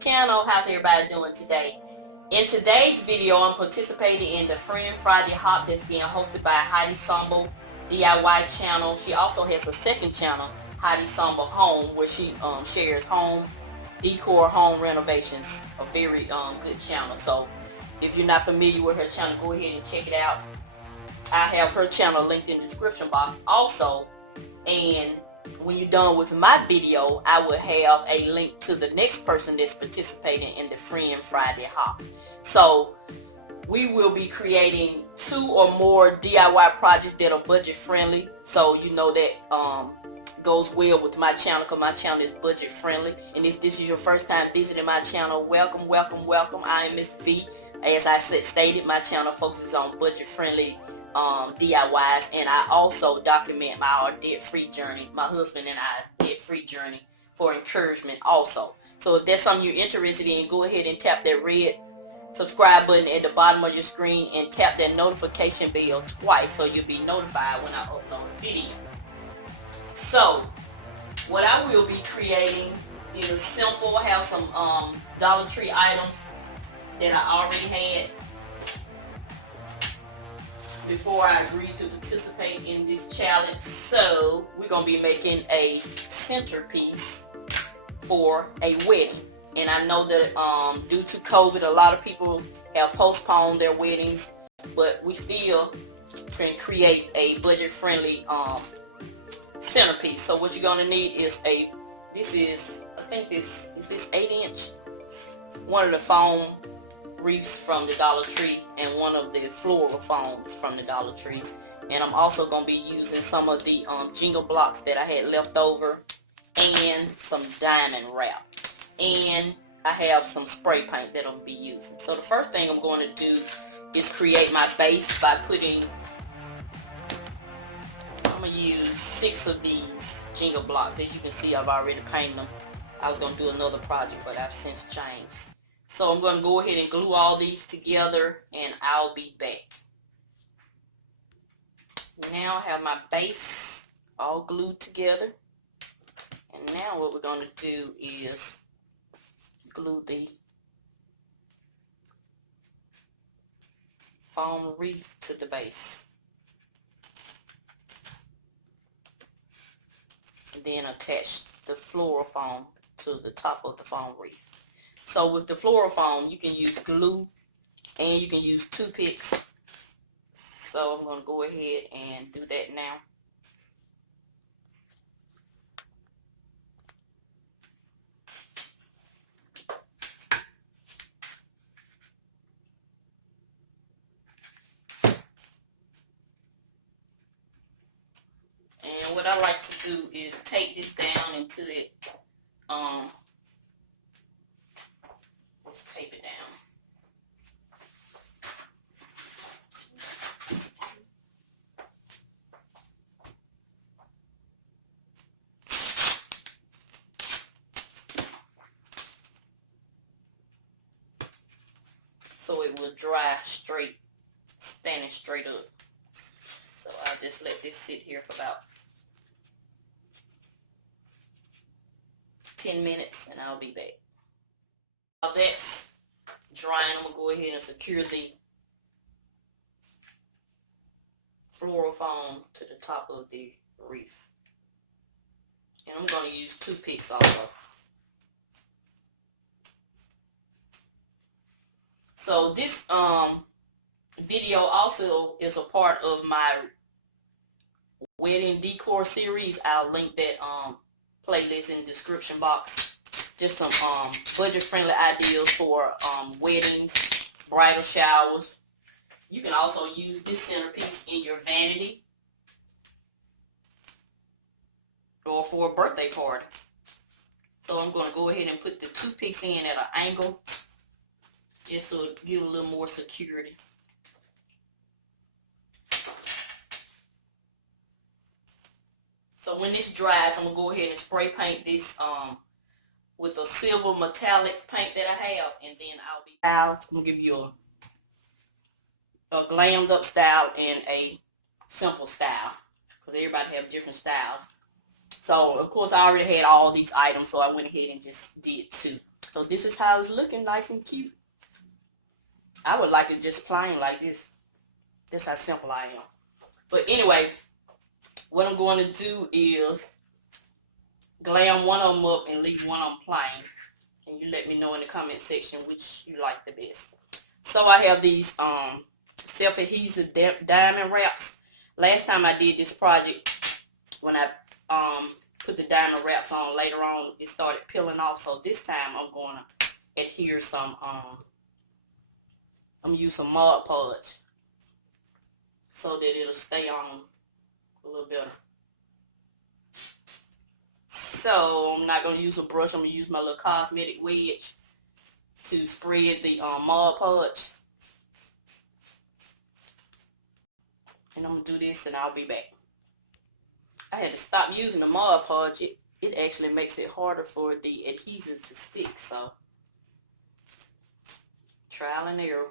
Channel. How's everybody doing today? In today's video, I'm participating in the Friend Friday Hop that's being hosted by Heidi Sonboul DIY channel. She also has a second channel, Heidi Sonboul Home, where she shares home decor, home renovations. A very good channel. So if you're not familiar with her channel, go ahead and check it out. I have her channel linked in the description box also, and when you're done with my video, I will have a link to the next person that's participating in the Friend Friday Hop. So we will be creating 2 or more DIY projects that are budget friendly. So you know that goes well with my channel, because my channel is budget friendly. And if this is your first time visiting my channel, welcome, welcome, welcome. I am Mrs Vee. As I stated, my channel focuses on budget friendly DIYs, and I also document our debt-free journey, my husband and I's debt-free journey, for encouragement also. So if that's something you're interested in, go ahead and tap that red subscribe button at the bottom of your screen and tap that notification bell twice so you'll be notified when I upload a video. So what I will be creating is simple. I have some Dollar Tree items that I already had before I agreed to participate in this challenge. So we're going to be making a centerpiece for a wedding. And I know that due to COVID, a lot of people have postponed their weddings, but we still can create a budget-friendly centerpiece. So what you're going to need is I think this 8-inch, one of the foam wreaths from the Dollar Tree, and one of the floral foams from the Dollar Tree. And I'm also going to be using some of the jingle blocks that I had left over, and some diamond wrap, and I have some spray paint that I'll be using. So the first thing I'm going to do is create my base by putting, I'm going to use 6 of these jingle blocks. As you can see, I've already painted them. I was going to do another project, but I've since changed. So I'm going to go ahead and glue all these together, and I'll be back. Now I have my base all glued together. And now what we're going to do is glue the foam wreath to the base. And then attach the floral foam to the top of the foam wreath. So with the floral foam, you can use glue and you can use toothpicks. So I'm going to go ahead and do that now. And what I like to do is take this down into it. Let's tape it down. So it will dry straight, standing straight up. So I'll just let this sit here for about 10 minutes and I'll be back. While that's drying, I'm going to go ahead and secure the floral foam to the top of the wreath. And I'm going to use toothpicks also. So this video also is a part of my wedding decor series. I'll link that playlist in the description box. Just some budget-friendly ideas for weddings, bridal showers. You can also use this centerpiece in your vanity or for a birthday party. So I'm going to go ahead and put the toothpicks in at an angle, just so it gives a little more security. So when this dries, I'm going to go ahead and spray paint this with a silver metallic paint that I have, and then I'll be I'm going to give you a glammed up style and a simple style, because everybody have different styles. So of course I already had all these items, so I went ahead and just did 2. So this is how it's looking, nice and cute. I would like it just plain like this. That's how simple I am. But anyway, what I'm going to do is glam one of them up and leave one of them plain. And you let me know in the comment section which you like the best. So I have these self-adhesive diamond wraps. Last time I did this project, when I put the diamond wraps on, later on it started peeling off. So this time I'm going to adhere some, I'm going to use some Mod Podge so that it'll stay on a little better. So I'm not going to use a brush. I'm going to use my little cosmetic wedge to spread the Mod Podge. And I'm going to do this and I'll be back. I had to stop using the Mod Podge. It actually makes it harder for the adhesive to stick. So trial and error.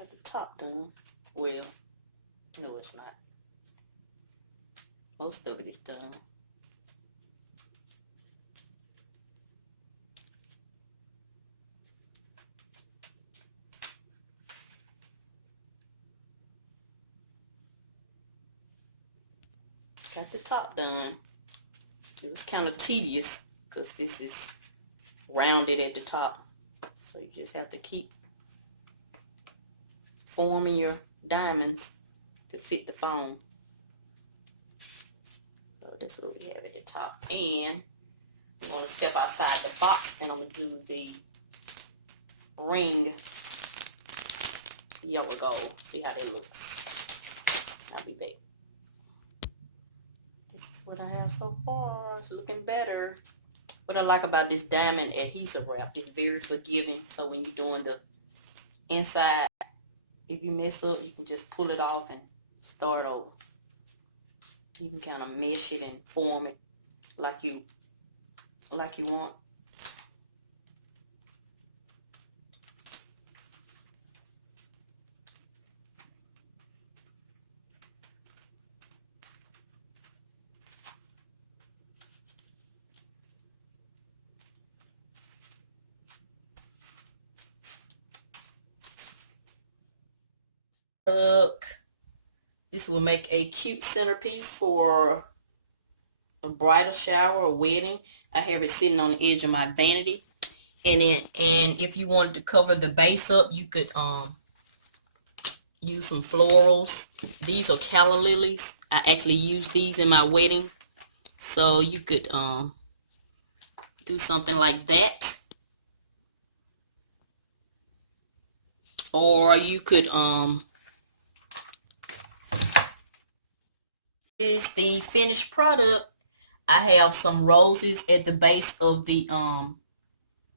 At the top done. Well, no it's not. Most of it is done. Got the top done. It was kind of tedious because this is rounded at the top. So you just have to keep forming your diamonds to fit the foam. So that's what we have at the top. And I'm going to step outside the box and I'm going to do the ring yellow gold. See how that looks. I'll be back. This is what I have so far. It's looking better. What I like about this diamond adhesive wrap, it's very forgiving. So when you're doing the inside, if you mess up, you can just pull it off and start over. You can kind of mesh it and form it like you want. Look, this will make a cute centerpiece for a bridal shower or wedding. I have it sitting on the edge of my vanity. And if you wanted to cover the base up, you could use some florals. These are calla lilies. I actually used these in my wedding. So you could do something like that. Or you could is the finished product. I have some roses at the base of the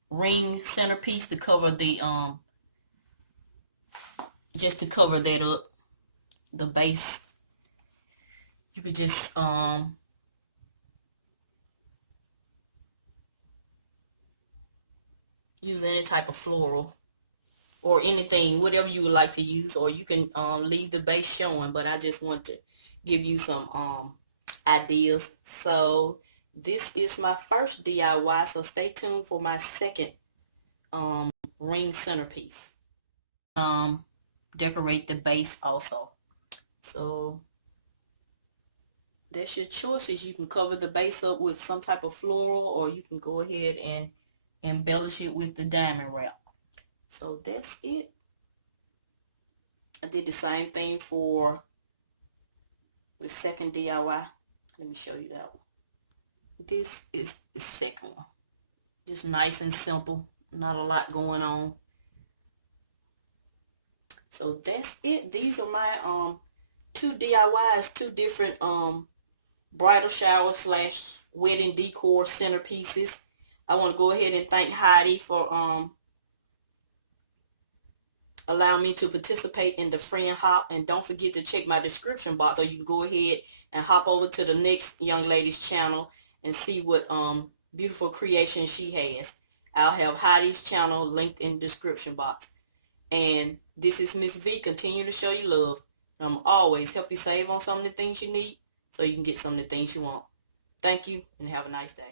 ring centerpiece to cover the just to cover that up, the base. You could just use any type of floral or anything, whatever you would like to use, or you can leave the base showing, but I just want to give you some ideas. So this is my first DIY, so stay tuned for my second ring centerpiece. Decorate the base also. So that's your choices. You can cover the base up with some type of floral, or you can go ahead and embellish it with the diamond wrap. So that's it. I did the same thing for the second DIY. Let me show you that one. This is the second one. Just nice and simple. Not a lot going on. So that's it. These are my two DIYs, two different bridal shower / wedding decor centerpieces. I want to go ahead and thank Heidi for allowing me to participate in the friend hop. And don't forget to check my description box, so you can go ahead and hop over to the next young lady's channel and see what beautiful creation she has. I'll have Heidi's channel linked in the description box. And this is Miss V. Continue to show you love. I'm always help you save on some of the things you need so you can get some of the things you want. Thank you and have a nice day.